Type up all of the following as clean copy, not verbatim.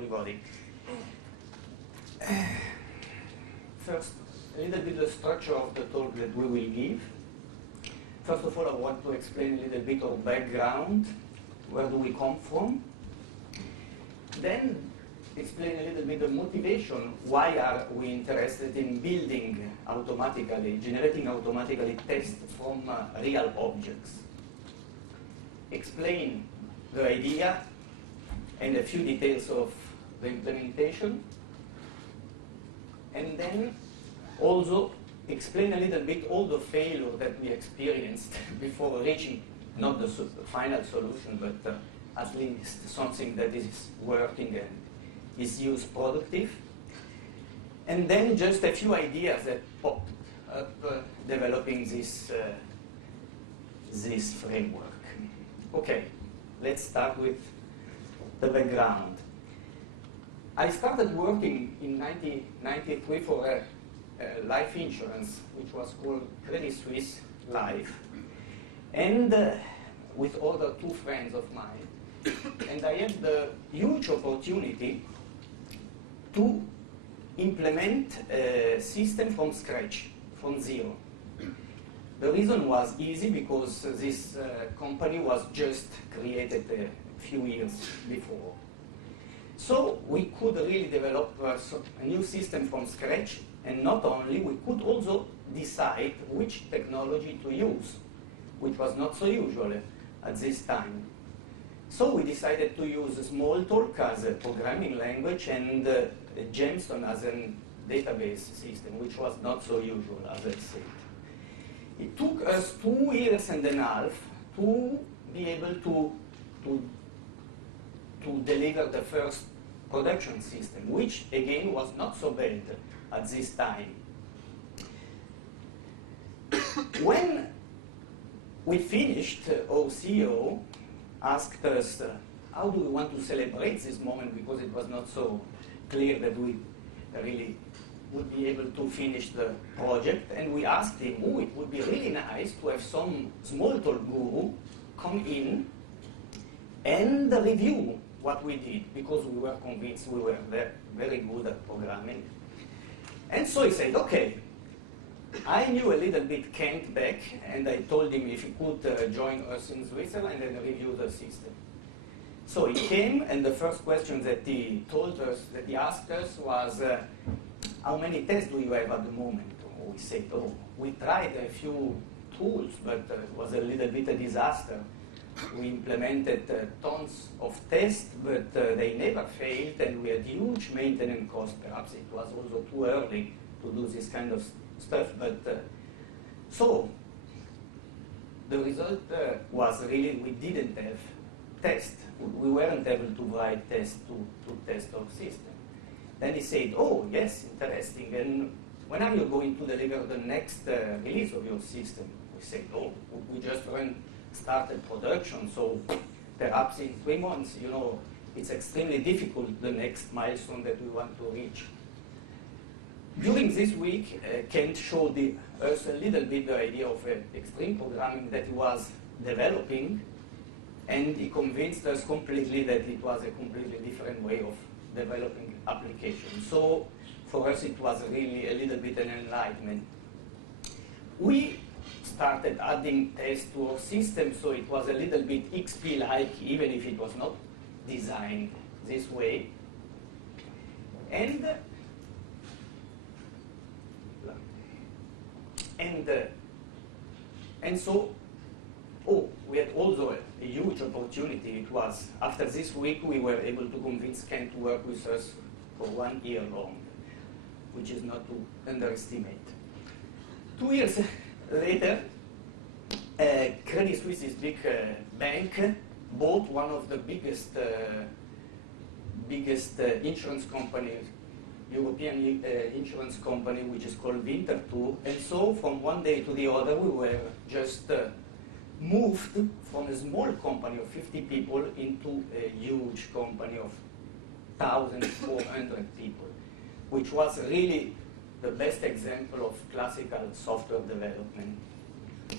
everybody. First, a little bit the structure of the talk that we will give. First of all, I want to explain a little bit of background. Where do we come from? Then explain a little bit the motivation. Why are we interested in building automatically, generating automatically tests from real objects? Explain the idea and a few details of the implementation. And then also explain a little bit all the failure that we experienced before reaching not the final solution, but at least something that is working and is used productive. And then just a few ideas that popped up developing this framework. Okay, let's start with the background. I started working in 1993 for a life insurance, which was called Credit Suisse Life, and with other two friends of mine. And I had the huge opportunity to implement a system from scratch, from zero. The reason was easy because this company was just created a few years before. So we could really develop a new system from scratch, and not only, we could also decide which technology to use, which was not so usual at this time. So we decided to use Smalltalk as a programming language and Gemstone as a database system, which was not so usual, as I said. It took us 2 years and a half to be able to deliver the first production system, which again was not so bad at this time. When we finished, our CEO asked us, how do we want to celebrate this moment, because it was not so clear that we really would be able to finish the project. And we asked him, oh, it would be really nice to have some Smalltalk guru come in and review what we did, because we were convinced we were very good at programming. And so he said, okay. I knew a little bit Kent back, and I told him if he could join us in Switzerland and review the system. So he came, and the first question that he told us, that he asked us was, how many tests do you have at the moment? We said, oh, we tried a few tools, but it was a little bit a disaster. We implemented tons of tests, but they never failed, and we had huge maintenance costs. Perhaps it was also too early to do this kind of stuff, but so the result was really we didn't have tests. We weren't able to write tests to test our system. Then he said, oh, yes, interesting, and when are you going to deliver the next release of your system? We said, oh, we just started production, so perhaps in 3 months, you know, it's extremely difficult, the next milestone that we want to reach. During this week, Kent showed us a little bit the idea of extreme programming that he was developing, and he convinced us completely that it was a completely different way of developing applications. So for us, it was really a little bit an enlightenment. We started adding tests to our system, so it was a little bit XP-like, even if it was not designed this way. And so, we had also a huge opportunity. It was, after this week, we were able to convince Ken to work with us for 1 year long, which is not to underestimate. 2 years later, Credit Suisse, this big bank, bought one of the biggest insurance companies, European insurance company, which is called Winterthur. And so from one day to the other, we were just moved from a small company of 50 people into a huge company of 1,400 people, which was really the best example of classical software development.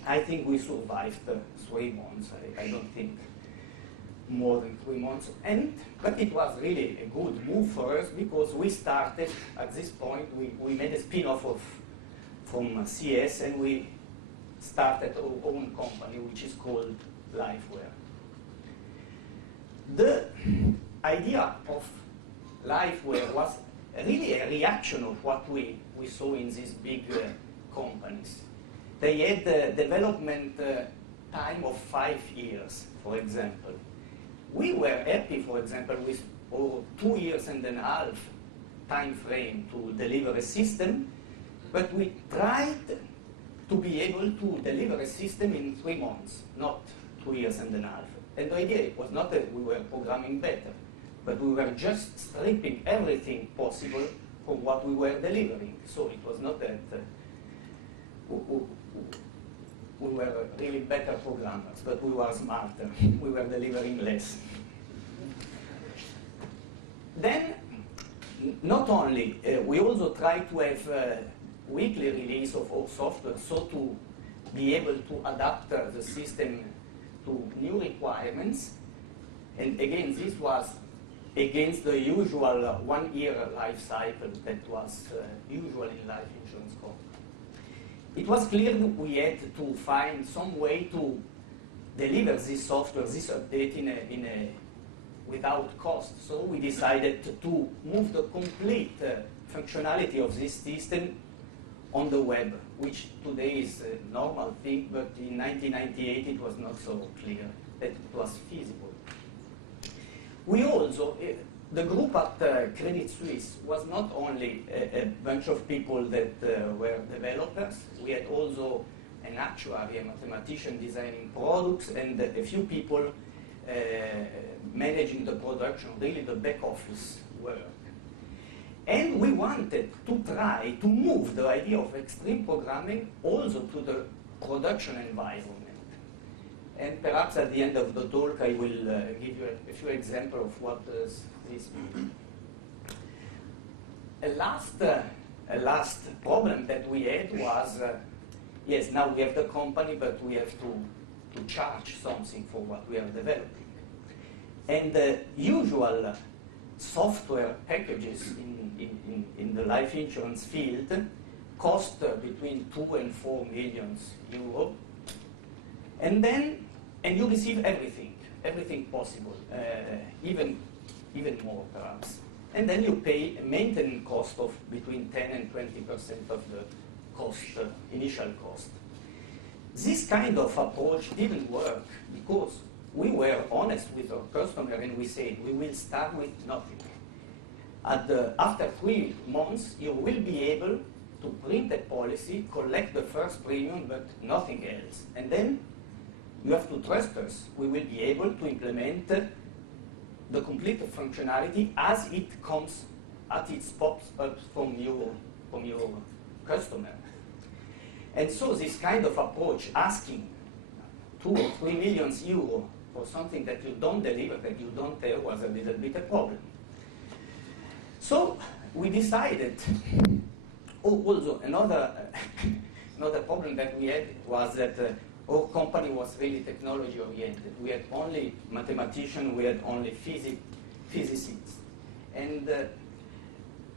I think we survived 3 months. I don't think more than 3 months. But it was really a good move for us because we started, at this point, we made a spin-off from CS, and we started our own company, which is called Lifeware. The idea of Lifeware was really a reaction of what we saw in these big companies. They had a development time of 5 years, for example. We were happy, for example, with our 2 years and a half time frame to deliver a system, but we tried to be able to deliver a system in 3 months, not 2 years and a half. And the idea was not that we were programming better, but we were just stripping everything possible from what we were delivering. So it was not that we were really better programmers, but we were smarter. We were delivering less. Then, not only, we also try to have weekly release of our software, so to be able to adapt the system to new requirements. And again, this was against the usual 1 year life cycle that was usual in life insurance companies. It was clear that we had to find some way to deliver this software, this update without cost. So we decided to move the complete functionality of this system on the web, which today is a normal thing, but in 1998 it was not so clear that it was feasible. We also, the group at Credit Suisse was not only a bunch of people that were developers. We had also an actuary, a mathematician designing products, and a few people managing the production, really the back office work. And we wanted to try to move the idea of extreme programming also to the production environment. And perhaps at the end of the talk I will give you a few examples of what does this mean. A last problem that we had was, yes, now we have the company, but we have to charge something for what we are developing. And the usual software packages in the life insurance field cost between 2 and 4 million euro. And you receive everything possible, even more perhaps. And then you pay a maintenance cost of between 10 and 20% of the cost, initial cost. This kind of approach didn't work because we were honest with our customer and we said we will start with nothing. After 3 months, you will be able to print a policy, collect the first premium, but nothing else. And then you have to trust us. We will be able to implement the complete functionality as it comes, as it pops up from your customer. And so this kind of approach, asking 2 or 3 million euro for something that you don't deliver, that you don't tell, was a little bit a problem. So we decided. Also, another problem that we had was that our company was really technology oriented. We had only mathematicians, we had only physicists, and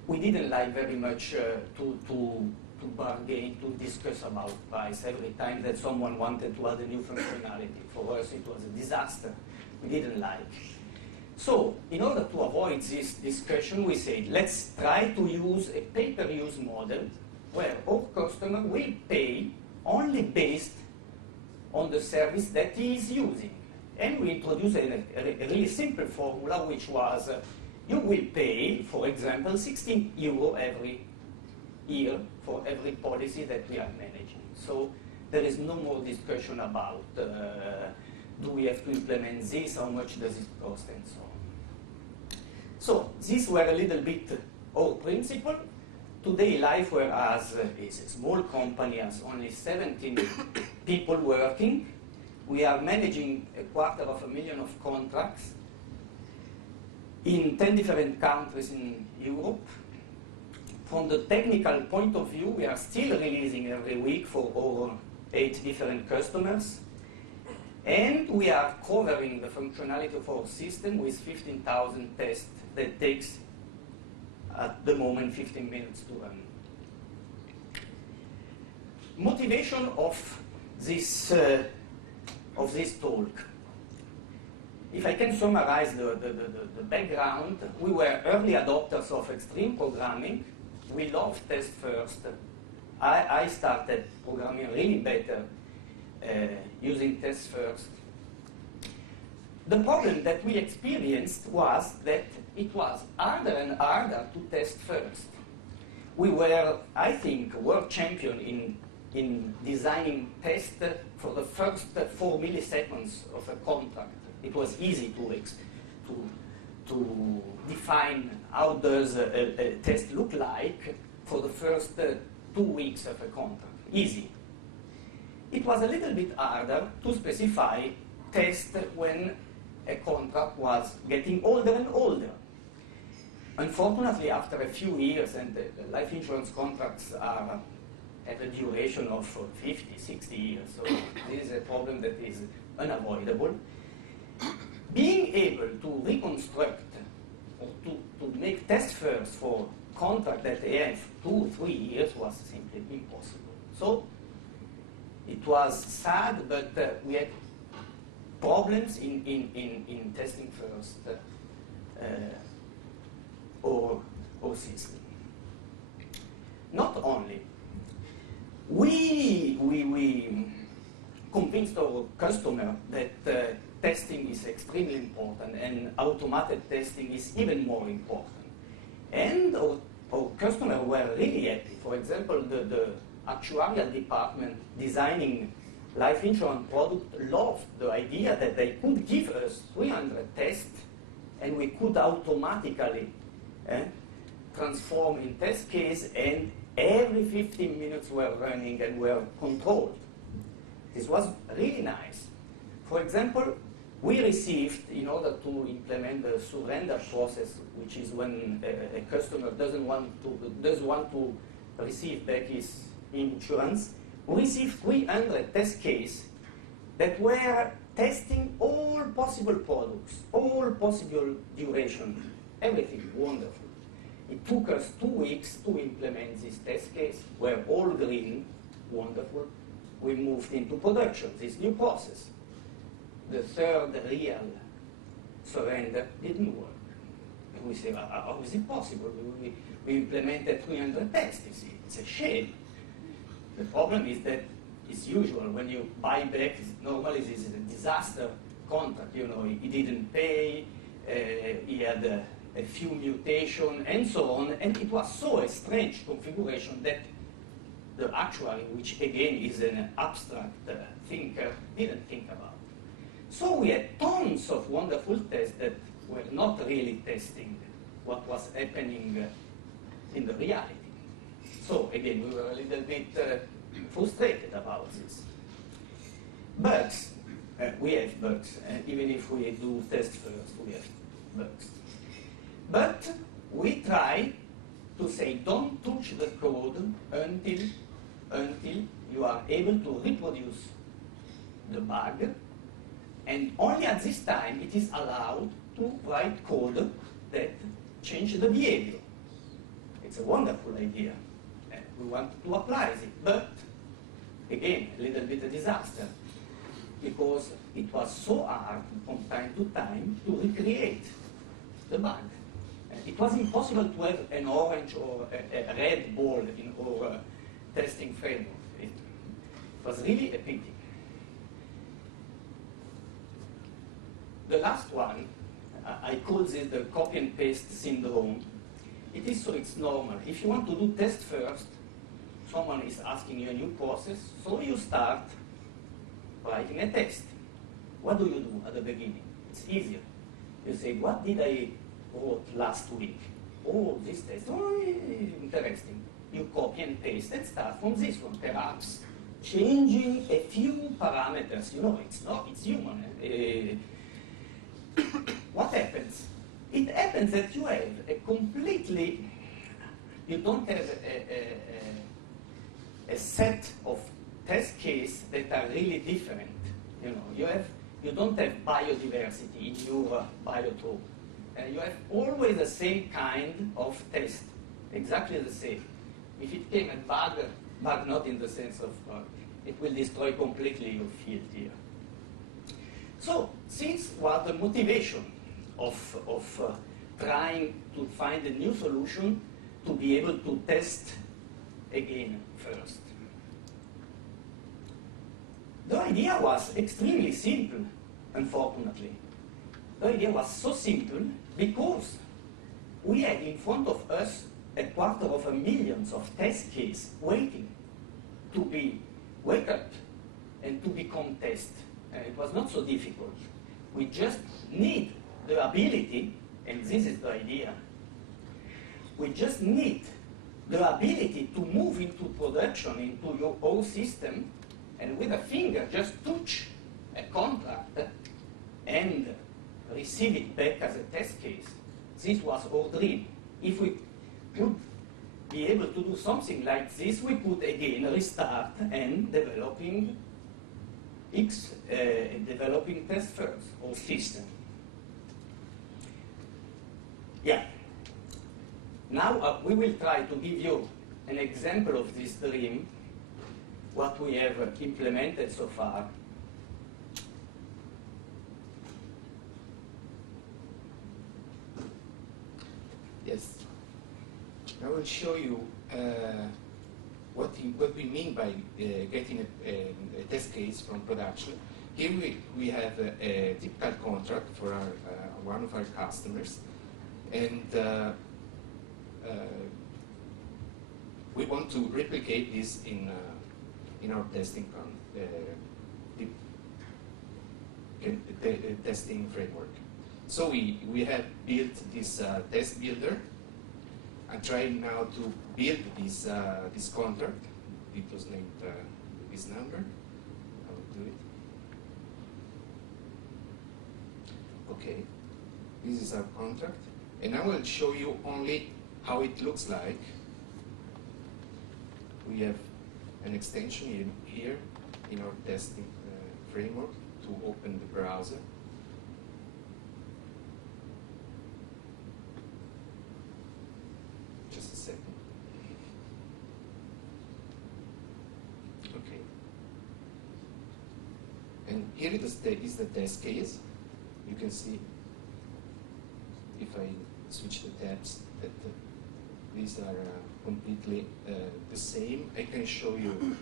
we didn't like very much to bargain, to discuss about price every time that someone wanted to add a new functionality. For us, it was a disaster. We didn't like. So, in order to avoid this discussion, we said, let's try to use a pay-per-use model where our customer will pay only based on the service that he is using. And we introduced a really simple formula, which was, you will pay, for example, 16 euro every year for every policy that we are managing. So there is no more discussion about do we have to implement this, how much does it cost, and so on. So these were a little bit our principle. Today, Lifeware is a small company, has only 17 people working. We are managing 250,000 of contracts in 10 different countries in Europe. From the technical point of view, we are still releasing every week for our 8 different customers. And we are covering the functionality of our system with 15,000 tests that takes, at the moment, 15 minutes to run. Motivation of this talk. If I can summarize the background, we were early adopters of extreme programming. We love test first. I started programming really better using test first. The problem that we experienced was that it was harder and harder to test first. We were, I think, world champion in designing tests for the first 4 milliseconds of a contract. It was easy to define how does a test look like for the first 2 weeks of a contract. Easy. It was a little bit harder to specify tests when a contract was getting older and older. Unfortunately, after a few years, and life insurance contracts are at a duration of 50, 60 years, so this is a problem that is unavoidable. Being able to reconstruct or to make test first for contract that they have 2 or 3 years was simply impossible. So it was sad, but we had problems in testing first our system. Not only, we convinced our customer that testing is extremely important and automated testing is even more important. And our customers were really happy. For example, the actuarial department designing life insurance product loved the idea that they could give us 300 tests and we could automatically transform in test case, and every 15 minutes were running and were controlled. This was really nice. For example, we received, in order to implement the surrender process, which is when a customer does want to receive back his insurance, we received 300 test cases that were testing all possible products, all possible duration, everything wonderful. It took us 2 weeks to implement this test case, were all green, wonderful. We moved into production, this new process. The third real surrender didn't work. And we said, how is it possible? We implemented 300 tests. It's a shame. The problem is that it's usual when you buy back, normally this is a disaster contract. You know, he didn't pay, he had a few mutations, and so on. And it was so a strange configuration that the actuary, which again is an abstract thinker, didn't think about. So we had tons of wonderful tests that were not really testing what was happening in the reality. So again, we were a little bit frustrated about this. Bugs, we have bugs. Even if we do test first, we have bugs. But we try to say, don't touch the code until you are able to reproduce the bug. And only at this time it is allowed to write code that changes the behavior. It's a wonderful idea. We want to apply it. But, again, a little bit of disaster. Because it was so hard from time to time to recreate the bug. It was impossible to have an orange or a red ball in our testing framework. It was really a pity. The last one, I call this the copy and paste syndrome. It is so it's normal. If you want to do test first, someone is asking you a new process, so you start writing a test. What do you do at the beginning? It's easier. You say, what did I wrote last week? Oh, this test, oh, interesting. You copy and paste and start from this one, perhaps changing a few parameters. You know, it's human. What happens? It happens that you have a completely, you don't have a set of test cases that are really different. You know, you don't have biodiversity in your biotope. You have always the same kind of test, exactly the same. If it came a bug not in the sense of bug, it will destroy completely your field here. So, since was the motivation of trying to find a new solution to be able to test again first? The idea was extremely simple, unfortunately. The idea was so simple because we had in front of us 250,000 of test cases waiting to be wake up and to become test. It was not so difficult. We just need the ability, and this is the idea, we just need the ability to move into production, into your own system, and with a finger just touch a contract and receive it back as a test case. This was our dream. If we could be able to do something like this, we could again restart and developing test first or system. Yeah. Now we will try to give you an example of this dream, what we have implemented so far. Yes. I will show you what we mean by getting a test case from production. Here we have a typical contract for one of our customers, and we want to replicate this in our testing testing framework. So we have built this test builder. I'm trying now to build this contract. It was named this number. I will do it. Okay, this is our contract, and I will show you only how it looks like. We have an extension here in our testing framework to open the browser. Just a second. Okay. And here is the test case. You can see if I switch the tabs that these are completely the same. I can show you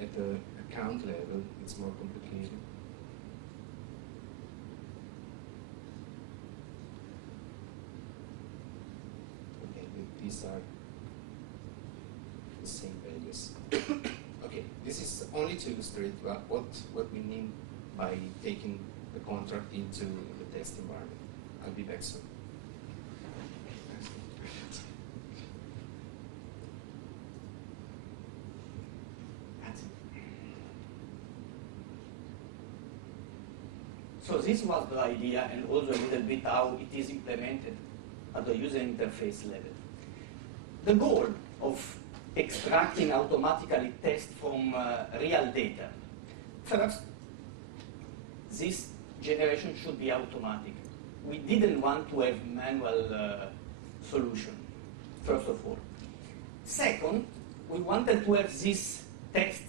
at the account level, it's more complicated. Okay, these are the same values. Okay, this is only to illustrate what we mean by taking the contract into the test environment. I'll be back soon. So this was the idea, and also a little bit how it is implemented at the user interface level. The goal of extracting automatically tests from real data. First, this generation should be automatic. We didn't want to have manual solution, first of all. Second, we wanted to have this text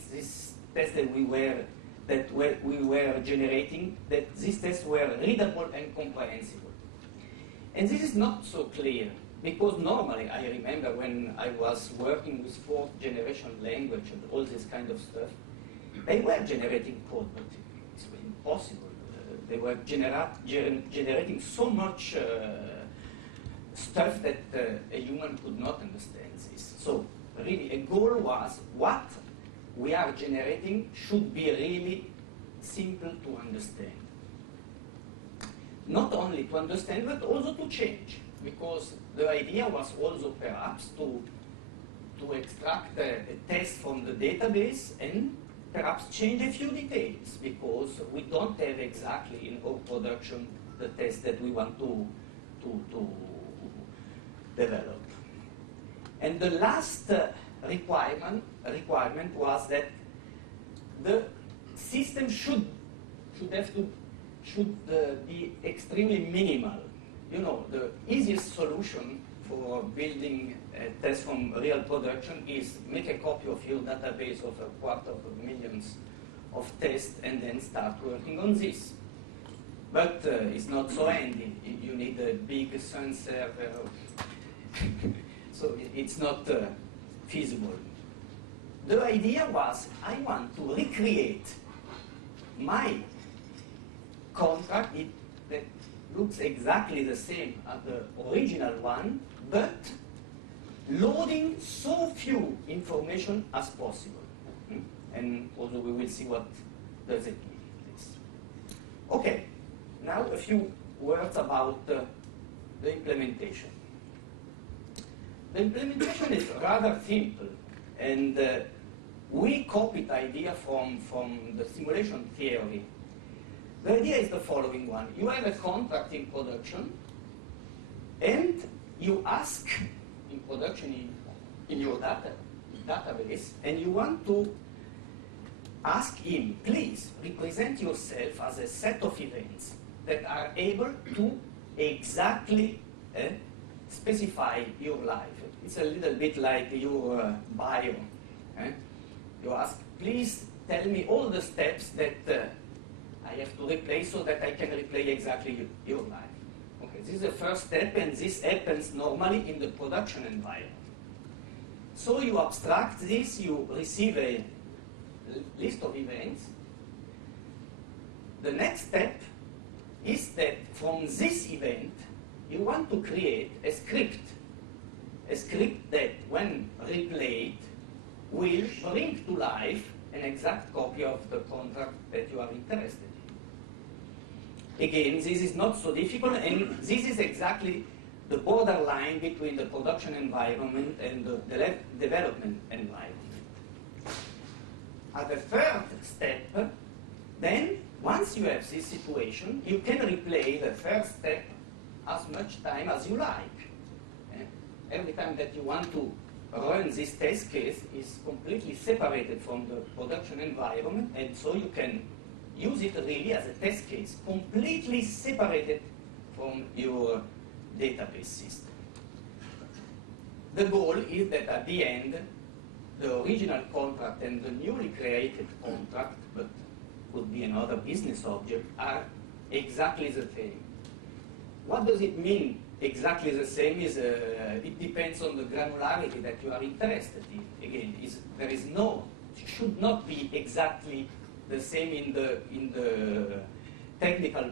that we were generating, that these tests were readable and comprehensible. And this is not so clear, because normally, I remember when I was working with fourth generation language and all this kind of stuff, they were generating code, but it's impossible. They were generating so much stuff that a human could not understand this. So really, a goal was what we are generating should be really simple to understand. Not only to understand, but also to change, because the idea was also perhaps to extract a test from the database and perhaps change a few details, because we don't have exactly in our production the test that we want to develop. And the last requirement was that the system should should be extremely minimal. You know, the easiest solution for building a test from real production is make a copy of your database of 250,000 of tests and then start working on this. But it's not so handy. You need a big Sun server, so it's not feasible. The idea was I want to recreate my contract that looks exactly the same as the original one, but loading so few information as possible. And also we will see what does it mean. Okay, now a few words about the implementation. The implementation is rather simple, and we copied the idea from the simulation theory. The idea is the following one. You have a contract in production, and you ask in production in your database, and you want to ask him, please represent yourself as a set of events that are able to exactly specify your life. It's a little bit like your bio. You ask, please tell me all the steps that I have to replay so that I can replay exactly your life. Okay, this is the first step, and this happens normally in the production environment. So you abstract this, you receive a list of events. The next step is that from this event, you want to create a script that, when replayed, will bring to life an exact copy of the contract that you are interested in. Again, this is not so difficult, and this is exactly the borderline between the production environment and the development environment. At the third step, then, once you have this situation, you can replay the first step as much time as you like. Every time that you want to run this test case is completely separated from the production environment, and so you can use it really as a test case, completely separated from your database system. The goal is that at the end, the original contract and the newly created contract, but could be another business object, are exactly the same. What does it mean exactly the same? It depends on the granularity that you are interested in. Again, should not be exactly the same in the technical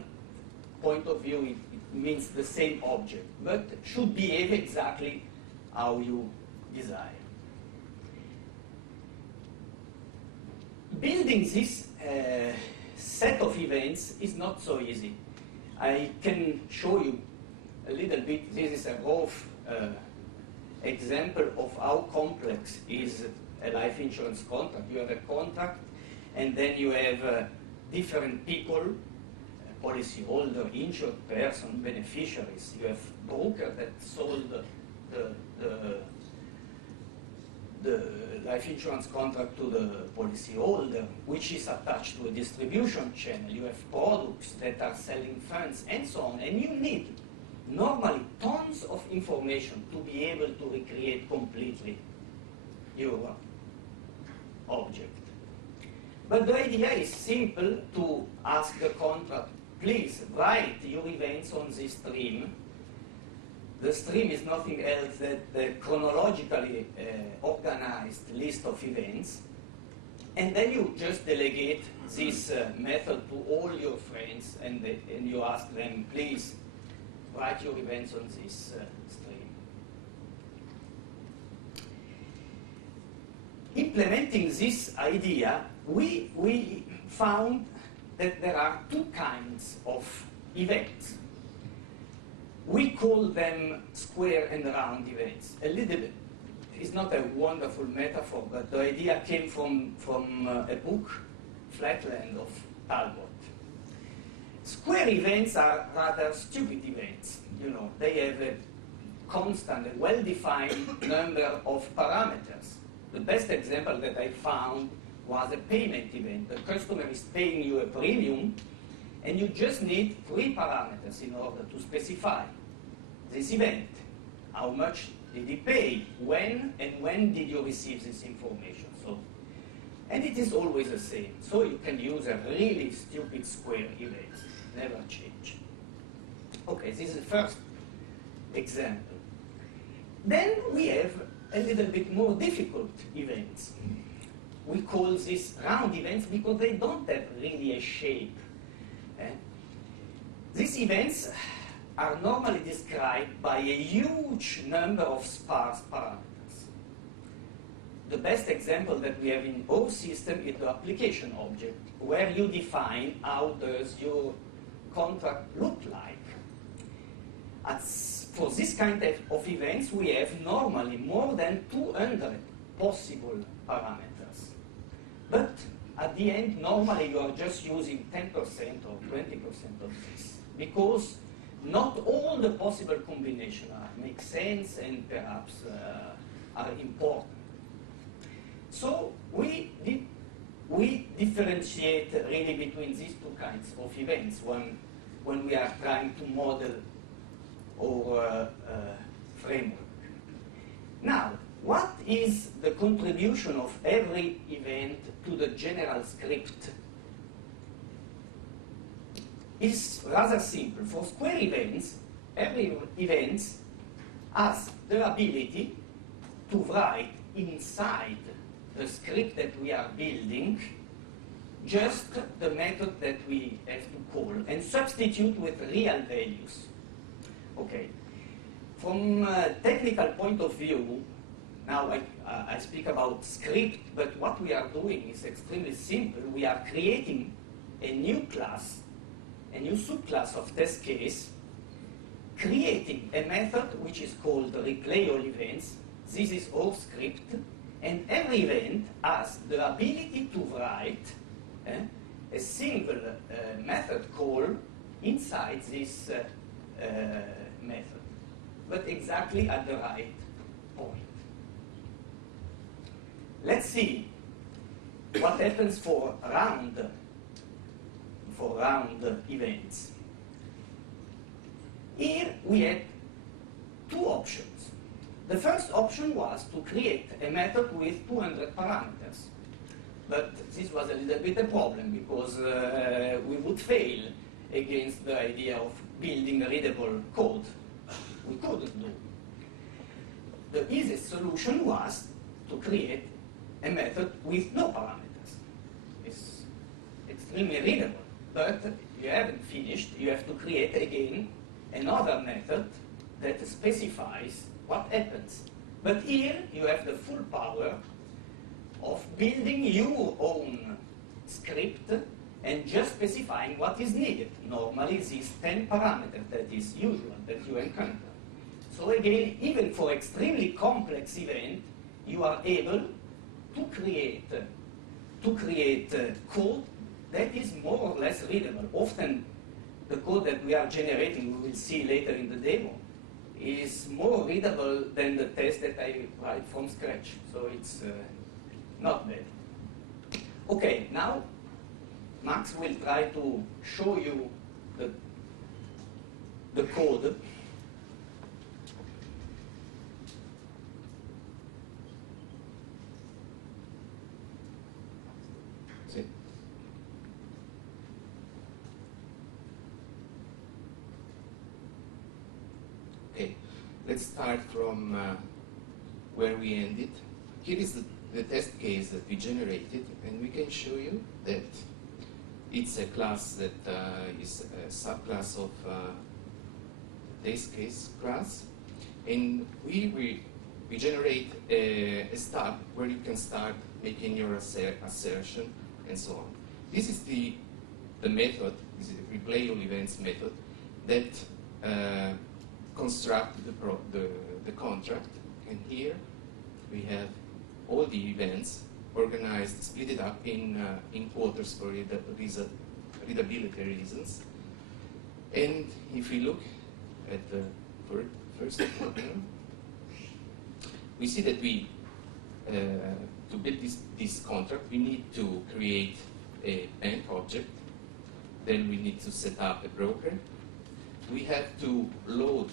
point of view. It means the same object, but should behave exactly how you desire. Building this set of events is not so easy. I can show you a little bit. This is a rough example of how complex is a life insurance contract. You have a contract, and then you have different people, policyholder, insured person, beneficiaries. You have broker that sold the life insurance contract to the policyholder, which is attached to a distribution channel. You have products that are selling funds, and so on. And you need normally tons of information to be able to recreate completely your object. But the idea is simple: to ask the contract, please write your events on this stream. The stream is nothing else than the chronologically organized list of events. And then you just delegate this method to all your friends, and you ask them, please write your events on this stream. Implementing this idea, we found that there are two kinds of events. We call them square and round events. A little bit. It's not a wonderful metaphor, but the idea came from a book, Flatland, of Talbot. Square events are rather stupid events. You know, they have a constant, a well-defined number of parameters. The best example that I found was a payment event. The customer is paying you a premium, And you just need 3 parameters in order to specify this event. How much did he pay? When and when did you receive this information? So, and it is always the same. So you can use a really stupid square event. Never change. Okay, this is the first example. Then we have a little bit more difficult events. We call these round events because they don't have really a shape. These events are normally described by a huge number of sparse parameters. The best example that we have in our system is the application object, where you define how does your contract look like. For this kind of events, we have normally more than 200 possible parameters. But at the end, normally you are just using 10% or 20% of this, because not all the possible combinations make sense and perhaps are important. So we differentiate really between these two kinds of events when we are trying to model our framework. Now, what is the contribution of every event to the general script? Is rather simple. For square events, every event has the ability to write inside the script that we are building just the method that we have to call and substitute with real values. Okay. From a technical point of view, now I speak about script, but what we are doing is extremely simple. We are creating a new class, a new subclass of test case, creating a method which is called replay all events. This is our script, and every event has the ability to write a single method call inside this method, but exactly at the right point. Let's see what happens for round events. Here we had 2 options. The first option was to create a method with 200 parameters. But this was a little bit a problem because we would fail against the idea of building readable code. We couldn't do. The easiest solution was to create a method with no parameters. It's extremely readable, but you haven't finished. You have to create again another method that specifies what happens. But here you have the full power of building your own script and just specifying what is needed. Normally, these 10 parameters that is usual that you encounter. So again, even for extremely complex event, you are able to create code that is more or less readable. Often, the code that we are generating, we will see later in the demo, is more readable than the test that I write from scratch. So it's not bad. Okay, now Max will try to show you the code. Okay, let's start from where we ended. Here is the test case that we generated, and we can show you that it's a class that is a subclass of test case class, and we generate a stub where you can start making your assertion and so on. This is the method, this is the replay all events method that construct the contract, and here we have all the events organized, split it up in quarters for readability reasons. And if we look at the first quarter, we see that we, to build this contract, we need to create a bank object Then we need to set up a broker. We have to load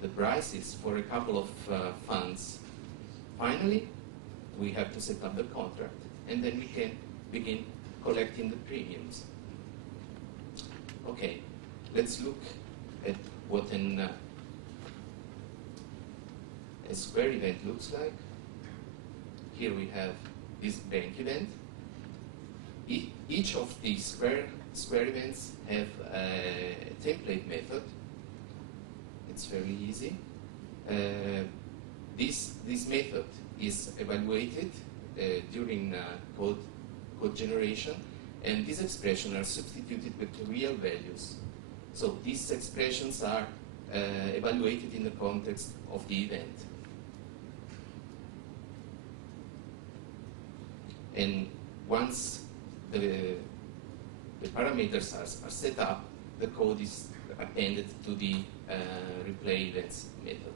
the prices for a couple of funds. Finally, we have to set up the contract, and then we can begin collecting the premiums. Okay, let's look at what a square event looks like. Here we have this bank event. Each of these square events have a template method. It's fairly easy. This method is evaluated during code generation, and these expressions are substituted with real values. So these expressions are evaluated in the context of the event. And once the parameters are set up, the code is appended to the replay events method.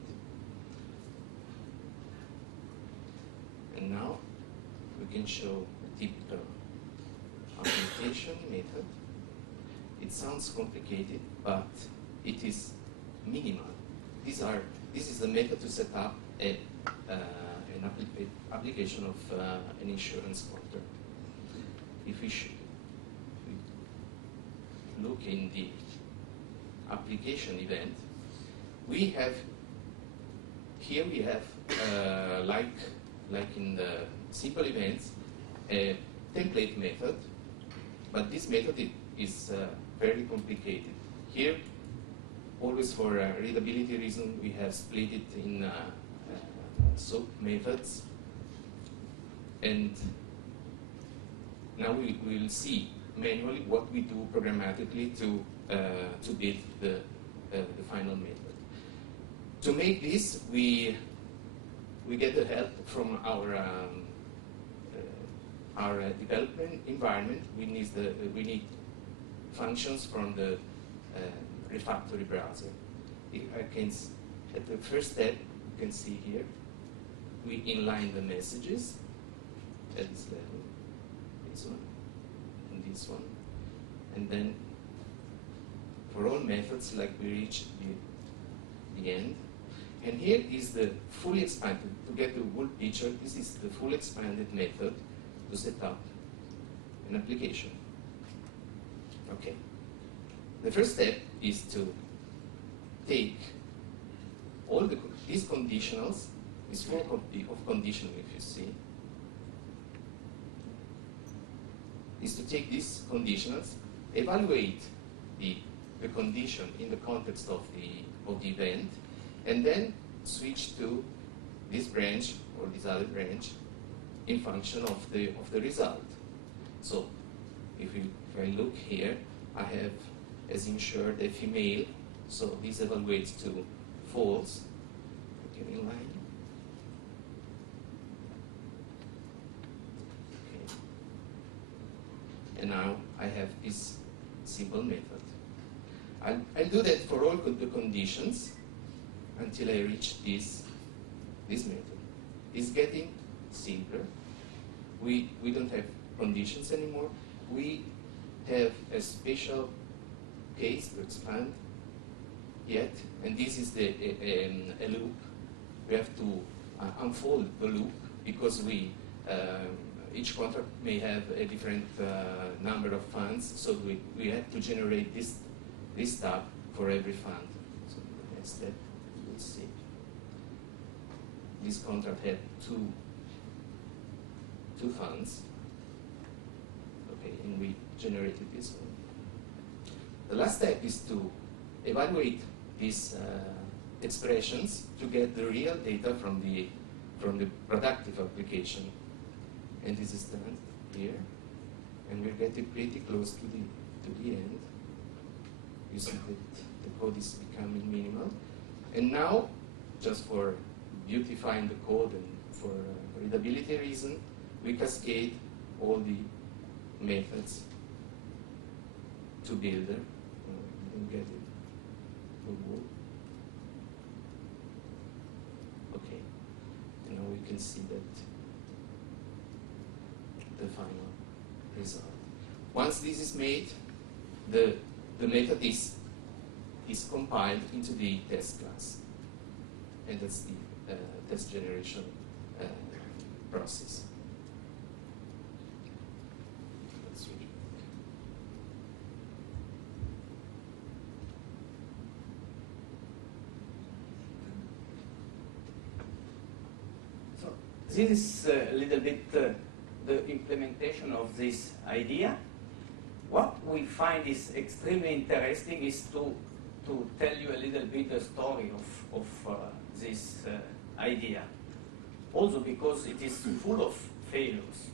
And now we can show a typical application method. It sounds complicated, but it is minimal. This is the method to set up an application of an insurance contract. If we look in the application event, we have like in the simple events, a template method, but this method is very complicated. Here, always for readability reason, we have split it in sub methods, and now we will see manually what we do programmatically to build the final method. To make this, we get the help from our development environment. We need functions from the refactory browser. At the first step, you can see here, we inline the messages at this level, this one, and this one, and then for all methods, like we reach the end. And here is the fully expanded, to get the whole picture, this is the fully expanded method to set up an application. Okay. The first step is to take all these conditionals, this full of conditional, if you see, is to take these conditionals, evaluate the condition in the context of the event, and then switch to this branch or this other branch in function of the result. So if I look here, I have as insured a female, so this evaluates to false. Okay, in line. Okay. And now I have this simple method. I'll do that for all the conditions until I reach this method. It's getting simpler. We don't have conditions anymore. We have a special case to expand yet, and this is a loop. We have to unfold the loop because each contract may have a different number of funds, so we have to generate this tab for every fund. So the next step, we'll see. This contract had two funds. Okay, and we generated this one. The last step is to evaluate these expressions to get the real data from the productive application. And this is done here, and we're getting pretty close to the end. You see that the code is becoming minimal. And now, just for beautifying the code and for readability reason, we cascade all the methods to builder. Didn't get it. Okay. And now we can see that the final result. Once this is made, the method is compiled into the test class. And that's the test generation process. So this is a little bit the implementation of this idea. What we find is extremely interesting is to tell you a little bit the story of this idea. Also because it is full of failures.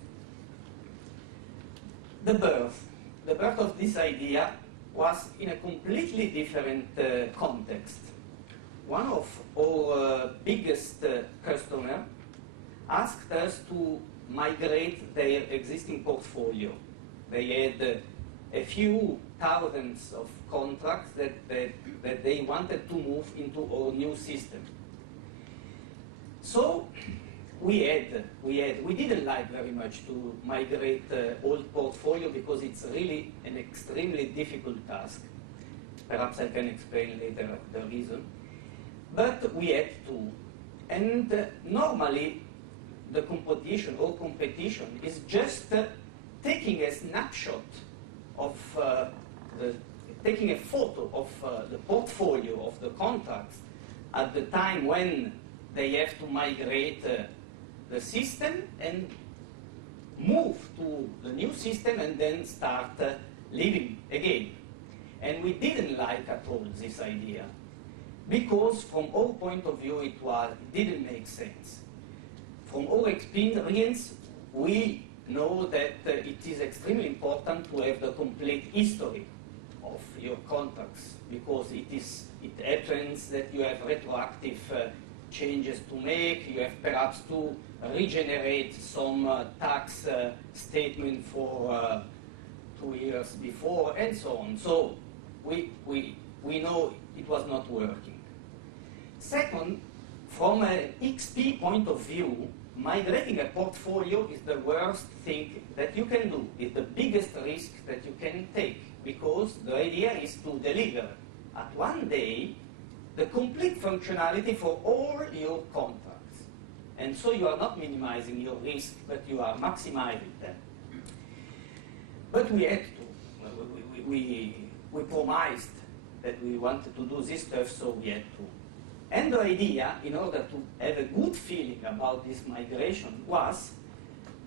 The birth of this idea was in a completely different context. One of our biggest customers asked us to migrate their existing portfolio. They had a few thousands of contracts that they wanted to move into our new system. So we didn't like very much to migrate old portfolio because it's really an extremely difficult task. Perhaps I can explain later the reason. But we had to. And normally the competition is just taking a snapshot of taking a photo of the portfolio of the contracts at the time when they have to migrate the system and move to the new system and then start living again. And we didn't like at all this idea because from our point of view it didn't make sense. From our experience, we know that it is extremely important to have the complete history of your contracts because it happens that you have retroactive changes to make, you have perhaps to regenerate some tax statement for 2 years before and so on. So we know it was not working. Second, from an XP point of view, migrating a portfolio is the worst thing that you can do. It's the biggest risk that you can take because the idea is to deliver at one day the complete functionality for all your contracts. And so you are not minimizing your risk, but you are maximizing them. But we had to. We promised that we wanted to do this stuff, so we had to. And the idea, in order to have a good feeling about this migration, was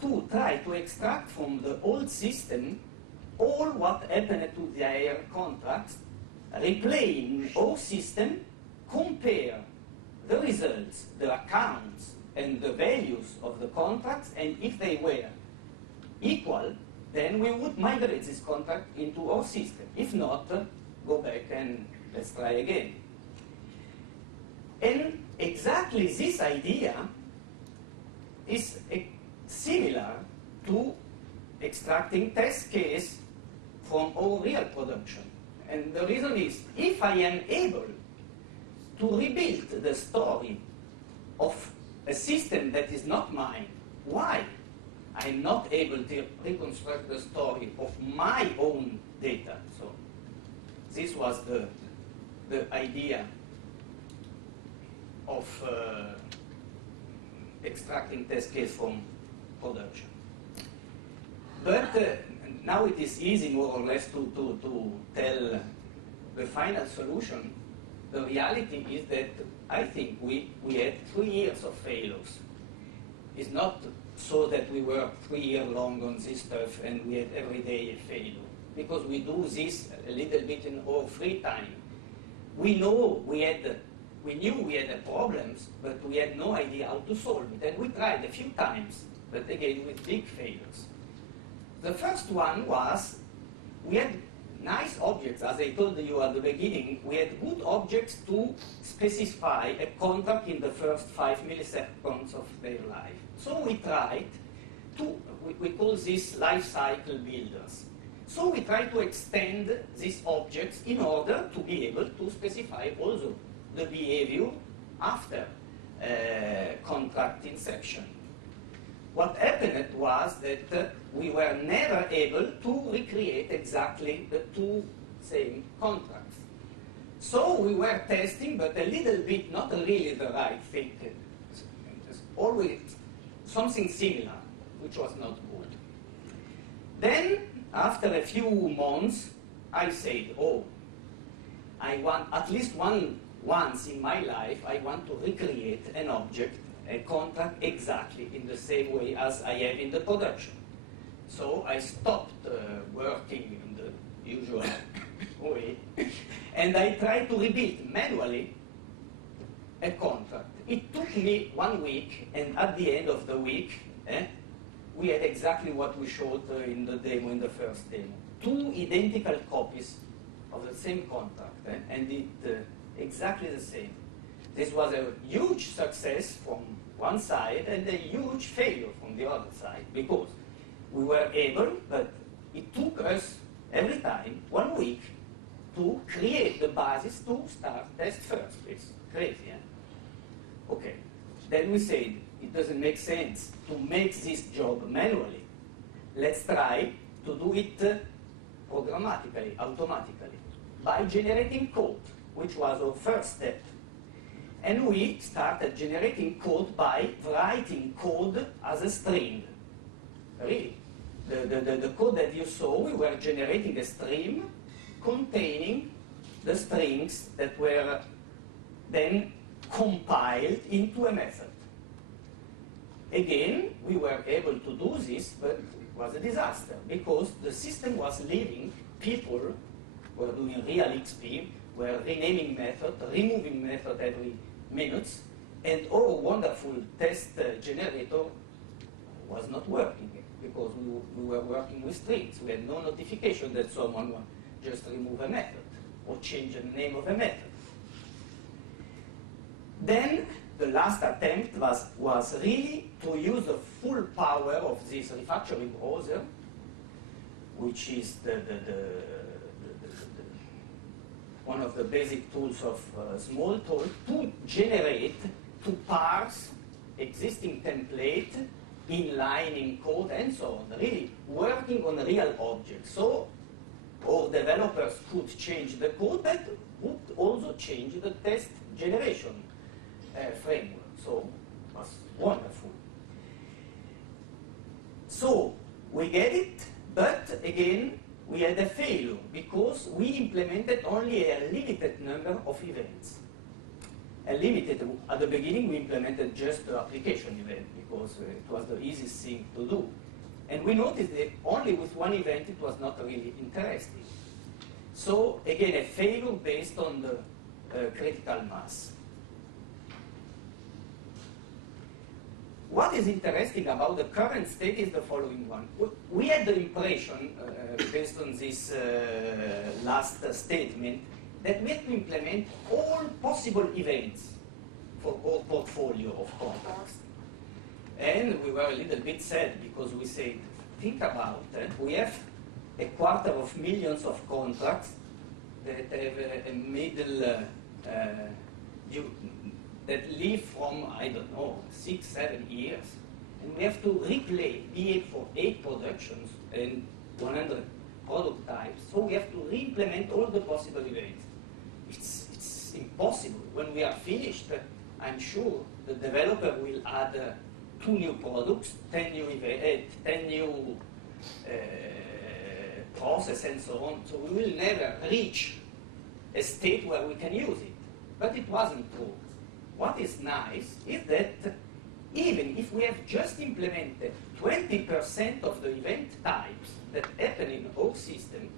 to try to extract from the old system all what happened to their contracts, replay in our system, compare the results, the accounts, and the values of the contracts, and if they were equal, then we would migrate this contract into our system. If not, go back and let's try again. And exactly this idea is similar to extracting test case from our real production. And the reason is, if I am able to rebuild the story of a system that is not mine, why I'm not able to reconstruct the story of my own data? So this was the idea of extracting test case from production. But now it is easy more or less to tell the final solution. The reality is that I think we had 3 years of failures. It's not so that we were 3 years long on this stuff and we had every day a failure. Because we do this a little bit in our free time. We knew we had the problems, but we had no idea how to solve it. And we tried a few times, but again with big failures. The first one was, we had nice objects, as I told you at the beginning, we had good objects to specify a contract in the first 5 milliseconds of their life. So we tried to, we call this life cycle builders. So we tried to extend these objects in order to be able to specify also the behavior after contract inception. what happened was that we were never able to recreate exactly the two same contracts. So we were testing, but a little bit, not really the right thing. Just always something similar, which was not good. Then, after a few months, I said, oh, I want, at least once in my life, I want to recreate an object, a contract, exactly in the same way as I have in the production. So I stopped working in the usual way, and I tried to rebuild manually a contract. It took me 1 week, and at the end of the week, we had exactly what we showed in the demo, in the first demo. 2 identical copies of the same contract, and it exactly the same. This was a huge success from one side and a huge failure from the other side, because we were able, but it took us every time 1 week to create the basis to start test first. It's crazy, eh? Okay. Then we said, it doesn't make sense to make this job manually. Let's try to do it programmatically, automatically, by generating code, which was our first step. And we started generating code by writing code as a string. Really. The code that you saw, we were generating a stream containing the strings that were then compiled into a method. Again, we were able to do this, but it was a disaster, because the system was leaving. People were doing real XP, were renaming method, removing method every minute, and our wonderful test generator was not working, because we were working with strings. We had no notification that someone would just remove a method or change the name of a method. Then the last attempt was really to use the full power of this refactoring browser, which is one of the basic tools of Smalltalk, to generate, to parse existing template, inlining code, and so on, really working on real objects. So our developers could change the code, but would also change the test generation framework. So it was wonderful. So we get it, but again, we had a failure, because we implemented only a limited number of events. At the beginning, we implemented just the application event, because it was the easiest thing to do. And we noticed that only with one event, it was not really interesting. So again, a failure based on the critical mass. What is interesting about the current state is the following one. We had the impression, based on this last statement, that we had to implement all possible events for our portfolio of contracts. And we were a little bit sad, because we said, think about it, we have 250,000 of contracts that have a middle that live from, I don't know, 6-7 years. And we have to replay, be it for 8 productions and 100 product types. So we have to re-implement all the possible events. It's impossible. When we are finished, I'm sure the developer will add 2 new products, 10 new events, 10 new process, and so on. So we will never reach a state where we can use it. But it wasn't true. What is nice is that even if we have just implemented 20% of the event types that happen in our system,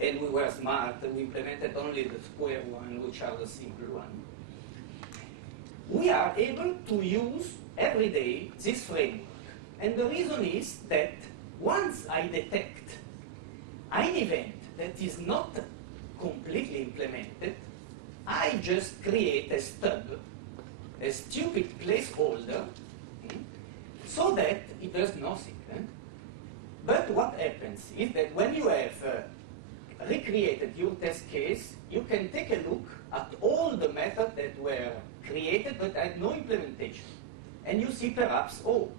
and we were smart, we implemented only the square one, which are the simple one, we are able to use every day this framework. And the reason is that once I detect an event that is not completely implemented, I just create a stub, a stupid placeholder, so that it does nothing. But what happens is that when you have recreated your test case, you can take a look at all the methods that were created but had no implementation. And you see perhaps, oh,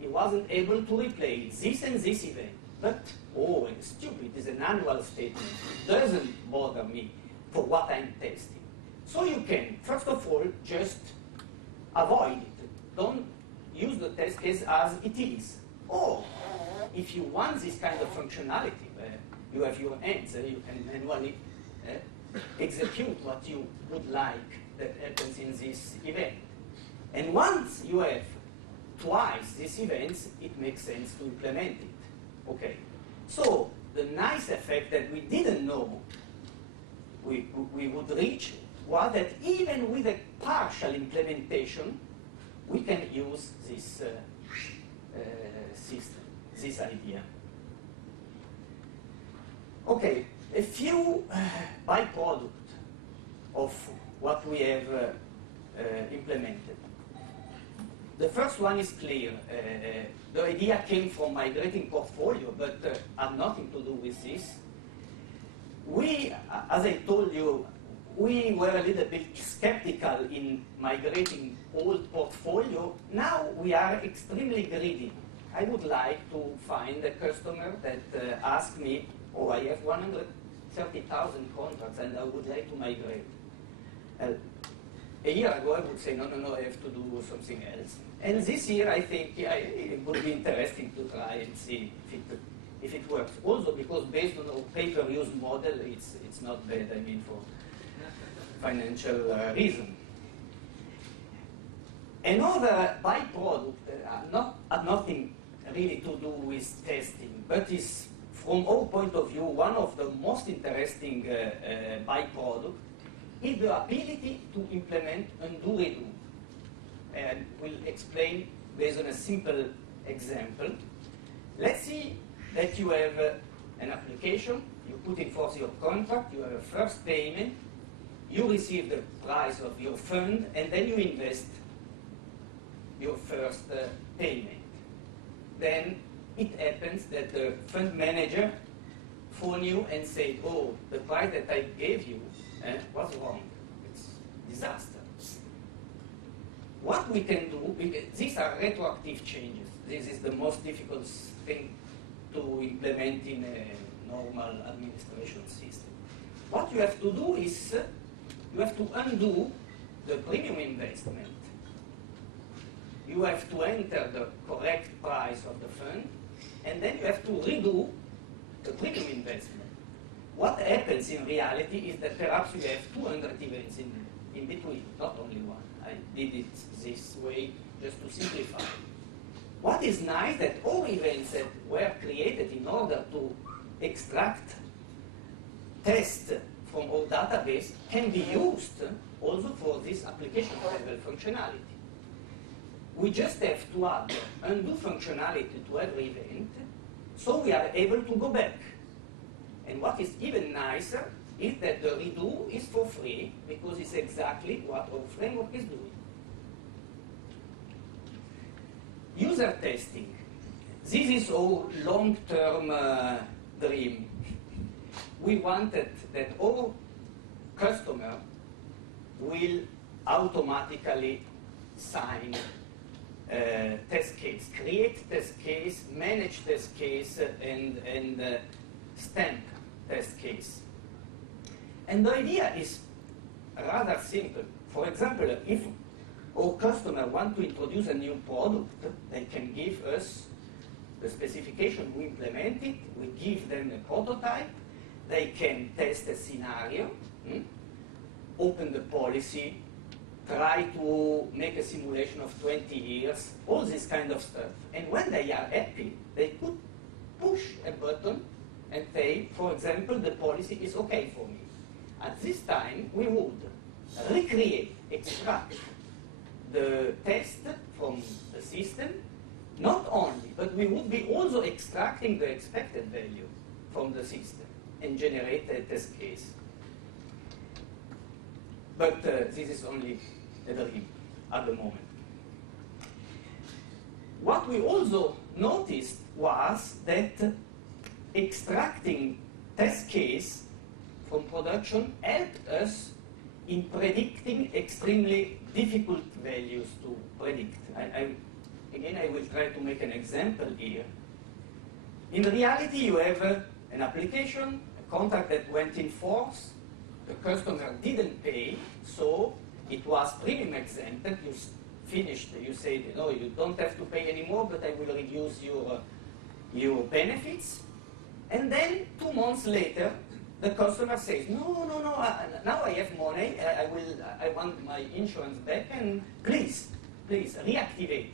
he wasn't able to replay this and this event. But, oh, it's stupid, it's an annual statement. It doesn't bother me for what I'm testing. So you can, first of all, just avoid it. Don't use the test case as it is. Or, if you want this kind of functionality, where you have your hands, you can manually execute what you would like that happens in this event. And once you have twice these events, it makes sense to implement it. Okay. So the nice effect that we didn't know we would reach was that even with a partial implementation, we can use this system, this idea. Okay, a few byproducts of what we have implemented. The first one is clear. The idea came from migrating portfolio, but had nothing to do with this. We, as I told you, we were a little bit skeptical in migrating old portfolio. Now we are extremely greedy. I would like to find a customer that asks me, oh, I have 130,000 contracts and I would like to migrate. A year ago, I would say, no, I have to do something else. And this year, I think it would be interesting to try and see if it works. Also, because based on our pay-per-use model, it's not bad, I mean, for financial reason. Another byproduct had nothing really to do with testing, but is, from our point of view, one of the most interesting byproducts is the ability to implement undo-redo. And we'll explain based on a simple example. Let's see that you have an application, you put in force your contract, you have a first payment, you receive the price of your fund, and then you invest your first payment. Then it happens that the fund manager phoned you and said, oh, the price that I gave you was wrong. It's disaster. What we can do, because these are retroactive changes. This is the most difficult thing to implement in a normal administration system. What you have to do is you have to undo the premium investment. You have to enter the correct price of the fund, and then you have to redo the premium investment. What happens in reality is that perhaps you have 200 events in between, not only one. I did it this way just to simplify. What is nice that all events that were created in order to extract tests from our database can be used also for this application level functionality. We just have to add undo functionality to every event, so we are able to go back. And what is even nicer is that the redo is for free, because it's exactly what our framework is doing. User testing. This is our long-term dream. We wanted that our customer will automatically sign test case, create test case, manage test case, and stamp test case. And the idea is rather simple. For example, if our customer wants to introduce a new product, they can give us the specification, we implement it, we give them a prototype, they can test a scenario, open the policy, try to make a simulation of 20 years, all this kind of stuff. And when they are happy, they could push a button and say, for example, the policy is okay for me. At this time, we would recreate, extract the test from the system, not only, but we would be also extracting the expected value from the system and generate a test case. But this is only a dream at the moment. What we also noticed was that extracting test case from production helped us in predicting extremely difficult values to predict. I again, I will try to make an example here. In reality, you have an application, a contract that went in force, the customer didn't pay, so it was premium exempted. You finished, you said, no, you don't have to pay anymore, but I will reduce your benefits. And then 2 months later, the customer says, no, now I have money, I want my insurance back, and please reactivate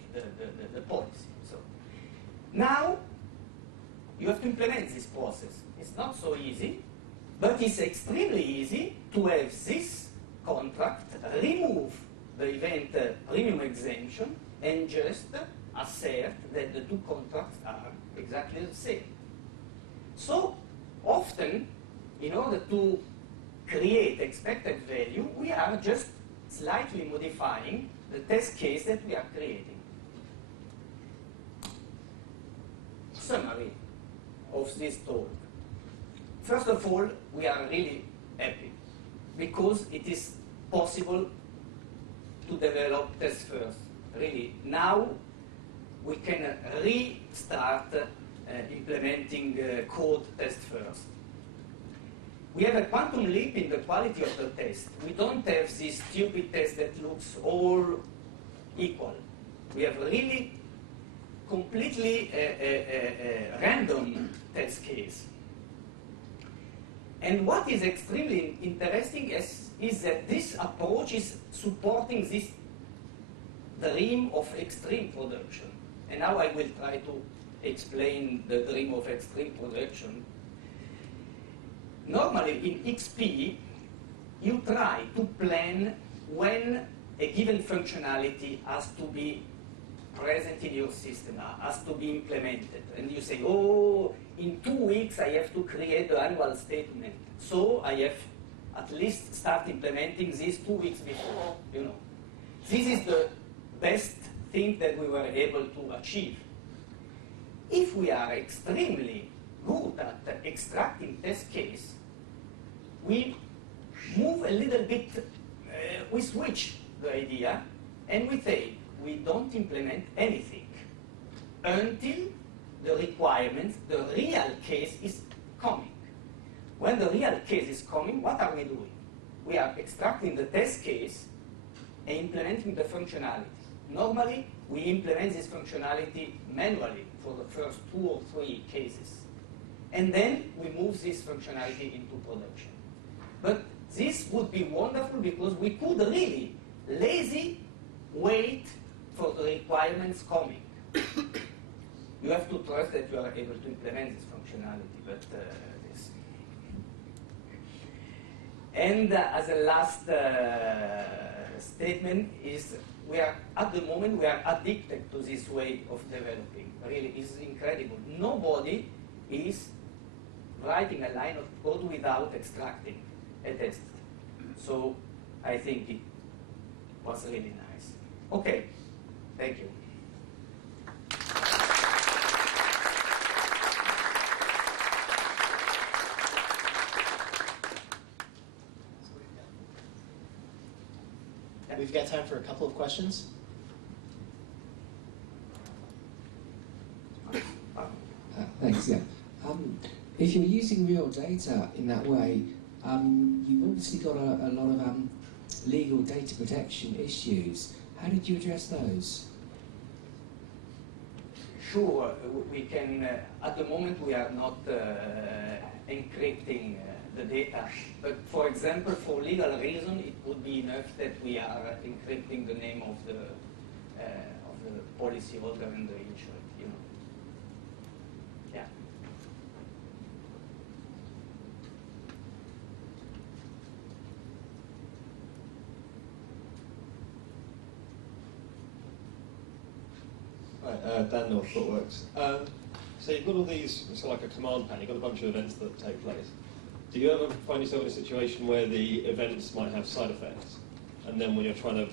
the policy. So now you have to implement this process. It's not so easy, but it's extremely easy to have this contract, remove the event premium exemption, and just assert that the two contracts are exactly the same. So often, in order to create expected value, we are just slightly modifying the test case that we are creating. Summary of this talk. First of all, we are really happy because it is possible to develop test first. Really, now we can restart implementing code test first. We have a quantum leap in the quality of the test. We don't have this stupid test that looks all equal. We have really completely random test case. And what is extremely interesting is that this approach is supporting this dream of extreme production. And now I will try to explain the dream of extreme production. Normally in XP, you try to plan when a given functionality has to be present in your system, has to be implemented. And you say, oh, in 2 weeks I have to create the annual statement. So I have at least start implementing this 2 weeks before, you know. This is the best thing that we were able to achieve. If we are extremely good at extracting test case, we move a little bit, we switch the idea, and we say we don't implement anything until the requirements, the real case is coming. When the real case is coming, what are we doing? We are extracting the test case and implementing the functionality. Normally, we implement this functionality manually for the first 2 or 3 cases. And then we move this functionality into production. But this would be wonderful because we could really lazy wait for the requirements coming. You have to trust that you are able to implement this functionality, but this. And as a last statement is, we are at the moment we are addicted to this way of developing. Really, it's incredible. Nobody is writing a line of code without extracting a test. So I think it was really nice. Okay, thank you. We've got time for a couple of questions. Thanks, yeah. If you're using real data in that way, you've obviously got a lot of legal data protection issues. How did you address those? Sure, we can, at the moment we are not encrypting the data, but for example, for legal reason, it would be enough that we are encrypting the name of the policyholder and the insured, you know. Yeah. Right, Dan North, Footworks. So you've got all these, it's like a command pan, you've got a bunch of events that take place. Do you ever find yourself in a situation where the events might have side effects, and then when you're trying to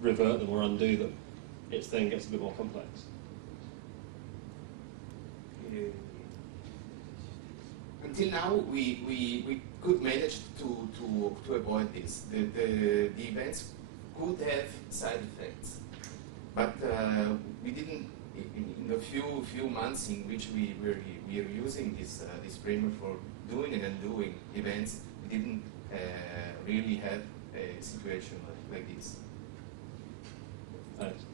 revert them or undo them, it then gets a bit more complex? Until now, we could manage to avoid this. The events could have side effects. But we didn't, in the few months in which we were using this framework for doing and undoing events, we didn't really have a situation like this. Thanks.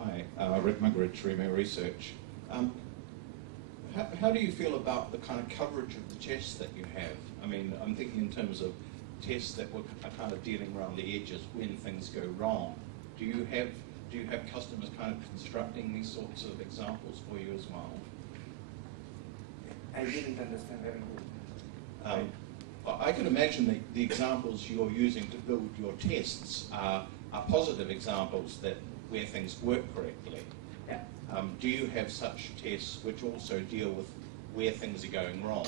Hi, Rick Muggeridge, Remo Research. How do you feel about the kind of coverage of the tests that you have? I mean, I'm thinking in terms of tests that are kind of dealing around the edges when things go wrong. Do you have customers kind of constructing these sorts of examples for you as well? I didn't understand very good. I can imagine that the examples you're using to build your tests are positive examples where things work correctly. Yeah. Do you have such tests which also deal with where things are going wrong,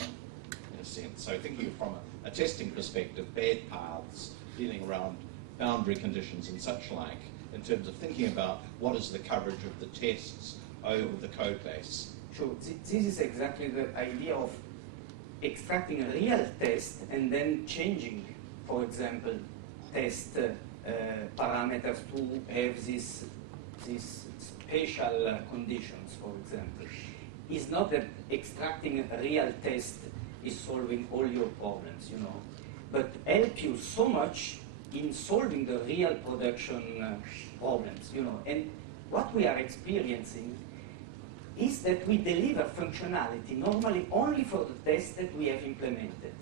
in a sense? So thinking from a testing perspective, bad paths, dealing around boundary conditions and such like, in terms of thinking about what is the coverage of the tests over the code base. Sure. This is exactly the idea of extracting a real test and then changing, for example, test parameters to have these spatial conditions, for example. It's not that extracting a real test is solving all your problems, you know, but help you so much in solving the real production problems, you know. And what we are experiencing is that we deliver functionality normally only for the test that we have implemented.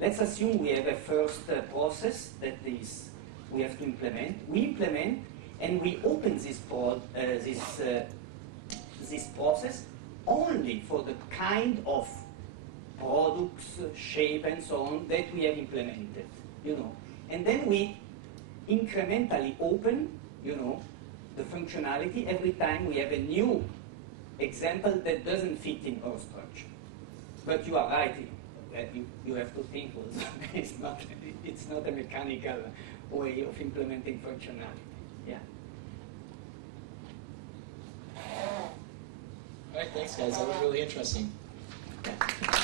Let's assume we have a first process that is we have to implement. We implement and we open this process only for the kind of products, shape, and so on that we have implemented, you know. And then we incrementally open, you know, the functionality every time we have a new example that doesn't fit in our structure. But you are right, you have to think also. It's not a mechanical way of implementing functionality. Yeah. All right, thanks guys. That was really interesting. Yeah.